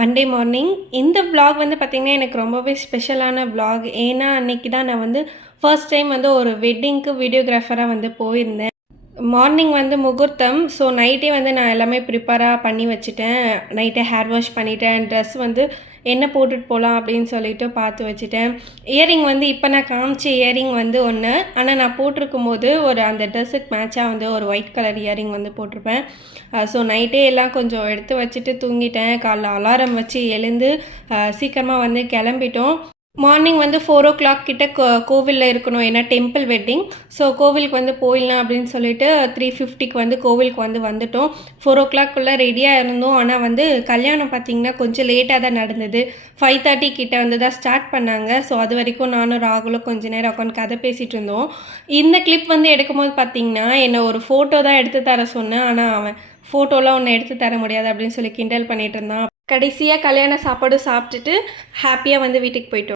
Monday morning இந்த vlog வந்து பார்த்திங்கன்னா எனக்கு ரொம்பவே ஸ்பெஷலான vlog. ஏன்னா அன்றைக்கி தான் நான் வந்து ஃபர்ஸ்ட் டைம் வந்து ஒரு வெட்டிங்க்கு வீடியோகிராஃபராக வந்து போயிருந்தேன். மார்னிங் வந்து முகூர்த்தம். ஸோ நைட்டே வந்து நான் எல்லாமே ப்ரிப்பேராக பண்ணி வச்சுட்டேன். நைட்டே ஹேர் வாஷ் பண்ணிவிட்டேன். ட்ரெஸ் வந்து என்ன போட்டுட்டு போகலாம் அப்படின்னு சொல்லிட்டு பார்த்து வச்சுட்டேன். இயரிங் வந்து இப்போ நான் காமிச்ச இயரிங் வந்து ஒன்று, ஆனால் நான் போட்டிருக்கும் போது ஒரு அந்த ட்ரெஸ்ஸுக்கு மேட்சாக வந்து ஒரு ஒயிட் கலர் இயரிங் வந்து போட்டிருப்பேன். ஸோ நைட்டே எல்லாம் கொஞ்சம் எடுத்து வச்சுட்டு தூங்கிட்டேன். காலைல அலாரம் வச்சு எழுந்து சீக்கிரமாக வந்து கிளம்பிட்டோம். மார்னிங் வந்து 4:00 கிட்ட கோவிலில் இருக்கணும். ஏன்னா டெம்பிள் வெட்டிங். ஸோ கோவிலுக்கு வந்து போயிடலாம் அப்படின்னு சொல்லிட்டு 3:50க்கு வந்து கோவிலுக்கு வந்துட்டோம். 4:00 ரெடியாக இருந்தோம். ஆனால் வந்து கல்யாணம் பார்த்திங்கன்னா கொஞ்சம் லேட்டாக தான் நடந்தது. 5:30 கிட்ட வந்து தான் ஸ்டார்ட் பண்ணாங்க. ஸோ அது வரைக்கும் நானும் ராகுலும் கொஞ்சம் நேரம் உட்காந்து கதை பேசிகிட்டு இருந்தோம். இந்த கிளிப் வந்து எடுக்கும்போது பார்த்திங்கன்னா என்னை ஒரு ஃபோட்டோ தான் எடுத்து தர சொன்னேன். ஆனால் அவன் ஃபோட்டோலாம் ஒன்று எடுத்து தர முடியாது அப்படின்னு சொல்லி கிண்டல் பண்ணிகிட்டு இருந்தான். கடைசியாக கல்யாண சாப்பாடு சாப்பிட்டுட்டு ஹாப்பியாக வந்து வீட்டுக்கு போயிட்டோம்.